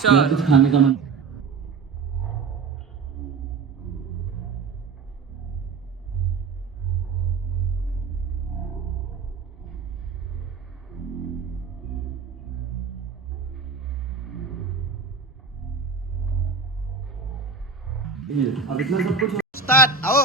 कुछ खाने का मन। अब इतना सब कुछ स्टार्ट आओ।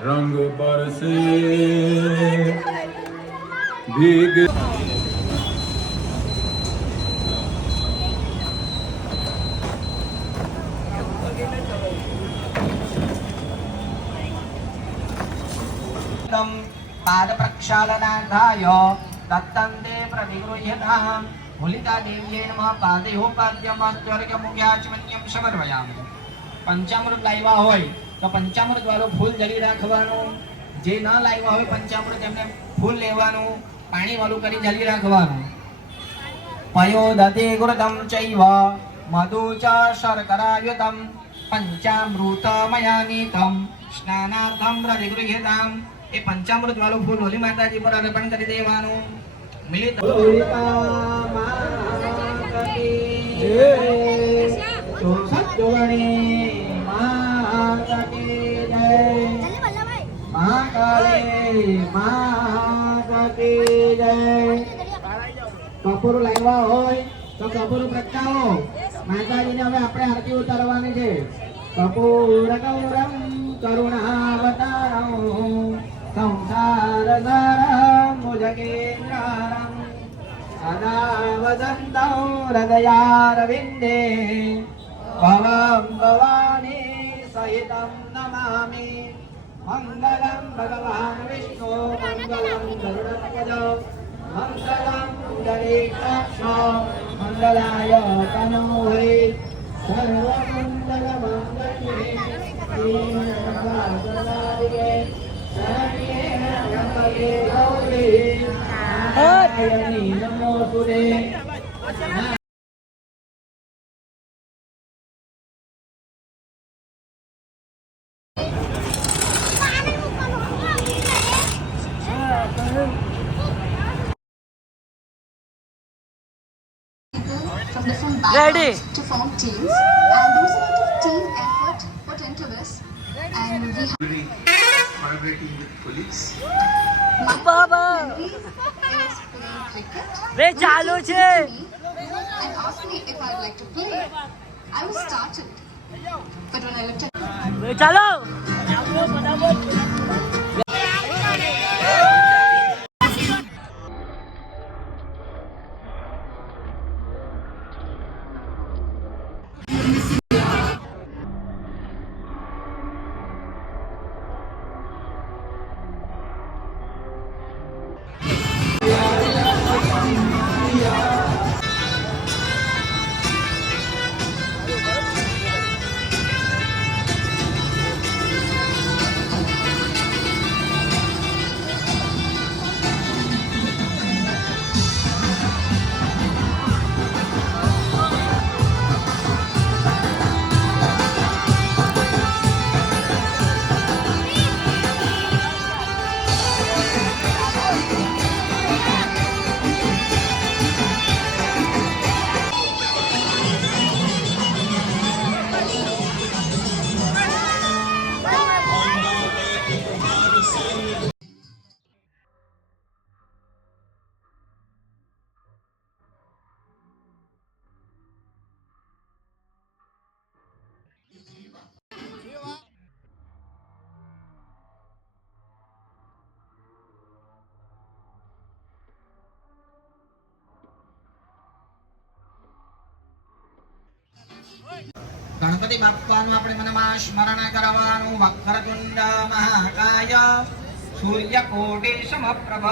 रंग बरसे भीग पाद प्रक्षालनार्थाय दत्तं ते प्रतिगृह्यताम् मुलिता देव्यै नमः पादयोपाद्यमस्त्वर्गमुख्याचमन्यं समर्पयामि। पंचामृत लाव्या હોય તો પંચામૃત વાળું ફૂલ જલી રાખવાનું, જે ન લાવ્યા હોય પંચામૃત એમને ફૂલ લેવાનું, પાણી વાળું કરી જલી રાખવાનું। પયોદતે ગુરદમ ચૈવ મધુ ચ શર્કરાયુતમ પંચામૃતમયાનીતમ સ્નાનાર્થમ પ્રતિગૃહ્યતામ। એ પંચામૃત વાળું ફૂલ હોલી માતાજી પર અર્પણ કરી દેવાનું। મિલિત કપૂર લાવ્યા હોય તો કપૂર પ્રગટાવો। માતાજીને હવે આપણે આરતી ઉતારવાની છે। કપૂર ગૌરમ કરુણાવતારમ સંસાર સારમ ભુજગેન્દ્રમ સદા વસંતં હૃદયારવિંદે ભવં ભવાની સહિતં નમામિ। મંગલમ ભગવાન વિષ્ણુ મંગલમ ગરુડધ્વજ મંગલમ પુંડરીકાક્ષ મંગલાય તનોહરે સર્વમંગલ મંગલે શિવસર્વાધિકે શરણ્યે ત્ર્યંબકે ગૌરી નારાયણી નમોસ્તુતે। From different backgrounds to form teams, and there was a lot of team effort put into this, and we collaborating with colleagues. my Henry is playing cricket. Ve chalu He chhe came to me and asked me if I'd like to play. I was startled, but when I looked at ve chalo Ganpati બાપ્પાનું આપણે મનમાં સ્મરણ કરવાનું। વક્રતુંડ મહાકાય સૂર્યકોટિ સમપ્રભ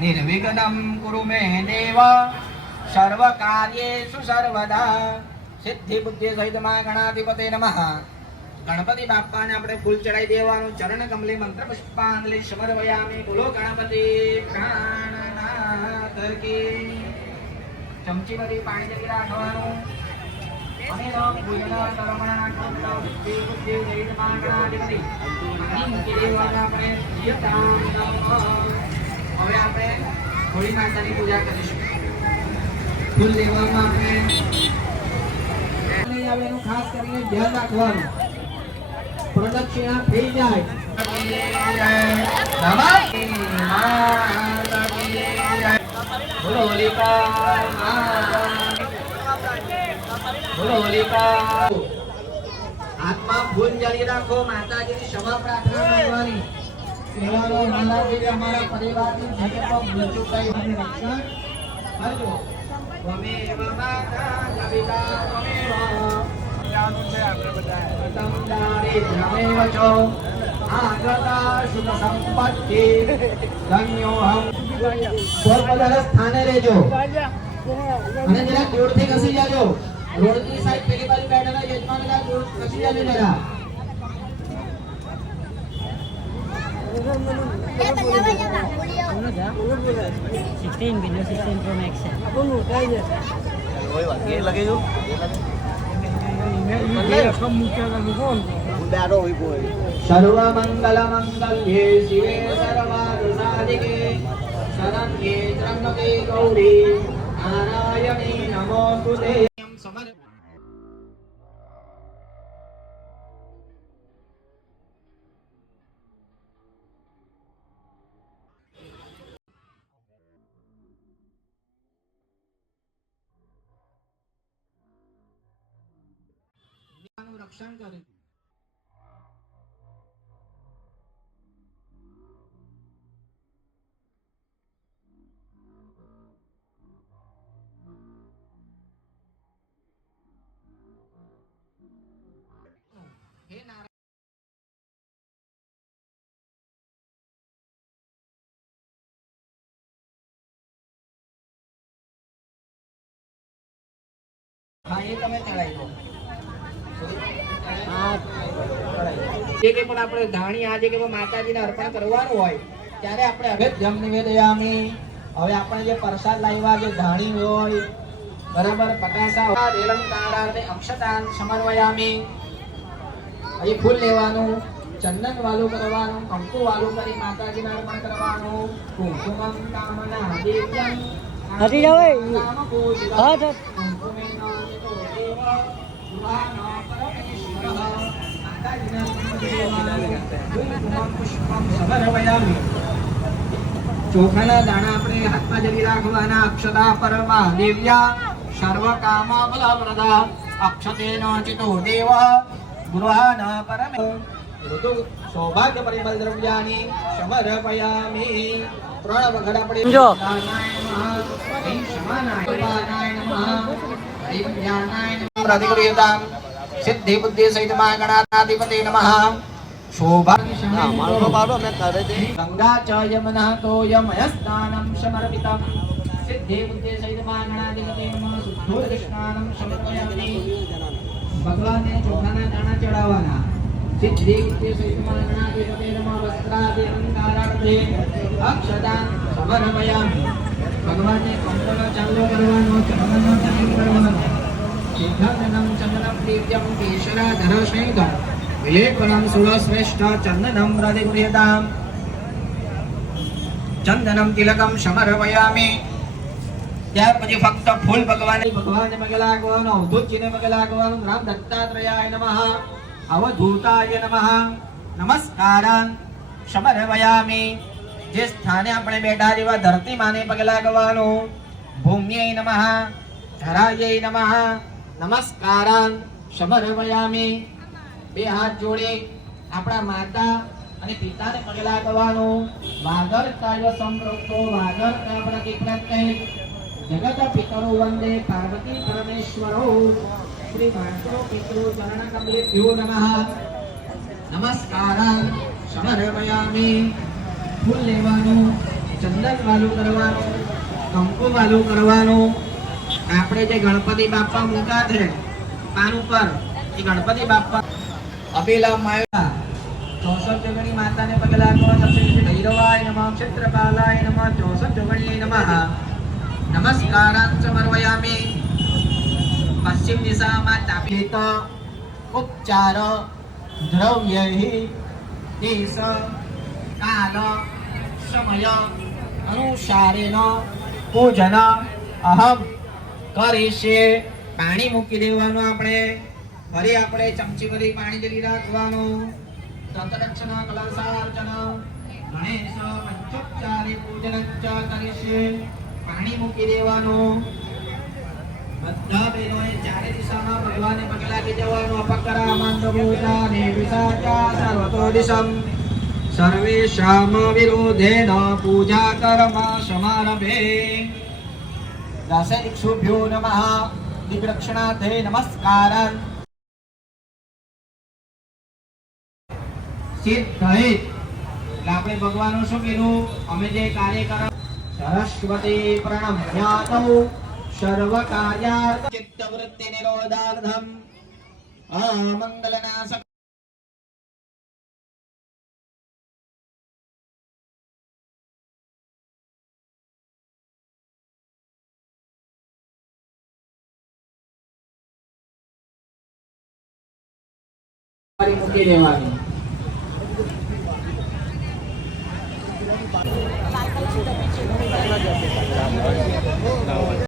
નિર્વિઘ્નમ કુરુ મે દેવ સર્વ કાર્યેષુ સર્વદા. સિદ્ધિ બુદ્ધિ સહિત માં ગણાધિપતે નમઃ. ગણપતિ બાપાને આપણે ફૂલ ચડાવી દેવાનું. ચરણ કમલે મંત્ર પુષ્પાંજલિ સમર્પયામિ. બોલો ગણપતિ પ્રાણનાથ કી. ચમચી બધી પાણી જરી રાખવાનું. અને પૂજના તરમણા નાખવાનું. સિદ્ધિ બુદ્ધિ સહિત માં ગણાધિપતિ પાણી મૂકી દેવાના આપણે. યતામ નમઃ. હવે આપણે હોળી માતાની પૂજા કરીશું. ફૂલ લેવામાં આપણે આવેલું ખાસ કરીને ધ્યાન રાખવાનું. પ્રદક્ષિણા થઈ જાય. બોલો હોલિકા હાથમાં ફૂલ જાળી રાખો. માતાજીની ક્ષમા પ્રાર્થના કરવાની. કહેવાનો માતાજી અમારા પરિવારની જે પણ મૃત્યુ થઈ રક્ષણ કરજો. ત્વમેવ માતા જપિતા ત્વમેવ દારિદ્ર્યમેવ ચ આગતા સુખ સંપત્તિ ધન્યોહમ. પોતપોતાના સ્થાને રહેજો અને જરા દૂરથી ખસી જાજો. રોડની સાઈડ પેલી બાજુ બેઠેલા યજમાન જરા દૂર ખસી જાજો જરા. સર્વ મંગલ મંગલ્યે શિવે સર્વાર્થ સાધિકે શરણ્યે ત્ર્યંબકે ગૌરી નારાયણી નમોસ્તુતે. રક્ષણ કરે. હે નારાયણ. હા એ તમે ચડાવી દો. જે કે પણ આપણે ધાણી આજે કે માતાજીને અર્પણ કરવાનું હોય ત્યારે આપણે અભેદ્યમ નિવેદયામિ. હવે આપણે જે પ્રસાદ લાવ્યા જે ધાણી હોય બરાબર પટાસા એલંકારાર્થે અક્ષતાન સમર્પયામિ. અહીં ફૂલ લેવાનું, ચંદન વાલું કરવાનું, કંકુ વાલું કરી માતાજીને અર્પણ કરવાનું. કુમકુમમ કામના દેવ્યમ હટી જાવ એ. હા સર. ચોખાના દાણા આપણે હાથમાં જરી રાખવાના. અક્ષતા પરમા દેવ્યા સર્વ કામ ફલપ્રદા અક્ષતેન ચિતો દેવ ગૃહાન પરમે ઋતુ સૌભાગ્ય પરિમલ દ્રવ્યાની સમર્પયામિ. ત્રણ વખત આપણે જો સિદ્ધિ બુદ્ધિ સહિત માં ગણાધિપતિ નમઃ. ગંગા ચ યમુના તો યમયસ્નાનમ સમર્પિતમ. સિદ્ધિ બુદ્ધિ સહિત માં ગણાધિપતિ નમઃ. શુદ્ધોદક સ્નાનમ સમર્પયામિ. ભગવાનને ચોખાના દાણા ચડાવવાના. સિદ્ધિ બુદ્ધિ સહિત માં ગણાધિપતિ નમઃ. વસ્ત્રાદિ અલંકારાર્થે અક્ષતા સમર્પયામિ. ભગવાનને કંકુનો ચાંદલો કરવાનો, ચંદનનો ચાંદલો કરવાનો. ચંદનમ ચંદનમ દિવ્યમ કેશરાધર શૈદમ વિલેપનમ સુરશ્રેષ્ઠ ચંદનમ હૃદયગૃહ્યતામ. ચંદનમ તિલકમ સમર્પયામિ. ત્યાર પછી ફક્ત ફૂલ ભગવાનને પગે લાગવાનું. અવધૂતજીને પગે લાગવાનું. રામ દત્તાત્રેયાય નમઃ. અવધૂતાય નમઃ. નમસ્કારાન સમર્પયામિ. જે સ્થાને આપણે બેઠા જેવા ધરતી માને પગે લાગવાનું. ભૂમ્યૈ નમઃ. ધરાયૈ નમઃ. નમસ્કારાન સમર્પયામિ. બે હાથ જોડે આપણા માતા અને પિતાને પગે લાગવાનું. વાગર કાય સંપ્રોક્તો વાગર કાય પ્રતિપ્રત્ય જગત પિતરો વંદે પાર્વતી પરમેશ્વરો. શ્રી માતરો પિતરો ચરણ કમલેભ્યો નમઃ. નમસ્કારાન સમર્પયામિ. ફૂલ લેવાનું, ચંદન વાલું કરવાનું, કંકુ વાલું કરવાનું. આપણે જે ગણપતિ બાપા મૂકા છે પાન ઉપર, એ ગણપતિ બાપા અભિલામ આવ્યા 64 જોગણી માતાને પગે લાગો. સપ્તશૃંગ ભૈરવાય નમઃ, ક્ષેત્રપાલાય નમઃ, 64 જોગણીએ નમઃ. નમસ્કારાન સમર્પયામિ. પશ્ચિમ દિશામાં તાપિત ઉપચાર દ્રવ્યૈ દેશ કાલ સમય અનુસારેણ પૂજન અહમ કરીશે. પાણી મૂકી દેવાનું. આપણે ફરી આપણે ચમચી ભરી પાણી જલી રાખવાનું. તત્રક્ષણ કલશાર્ચન ગણેશ પંચોપચારે પૂજન કરીશે. પાણી મૂકી દેવાનું. બધા બહેનોએ ચારે દિશામાં ભગવાનને પગે લાગી જવાનું. અપકરા મંદભૂતાને વિસાચા સર્વતો દિશમ સર્વેષામ વિરોધેન પૂજા કર્મ સમારભે. દાસેનિક્ષુભ્યો નમઃ. દિગ્રક્ષણાર્થે નમસ્કારં. સિદ્ધ હિત એટલે આપણે ભગવાનનું શું કીધું? અમે જે કાર્ય કર સરસ્વતી પ્રણમ્યાતૌ સર્વ કાર્યાર્થ ચિત્તવૃત્તિ નિરોધાર્થમ અમંગલનાશક. મૂકી દેવાની. Thank you.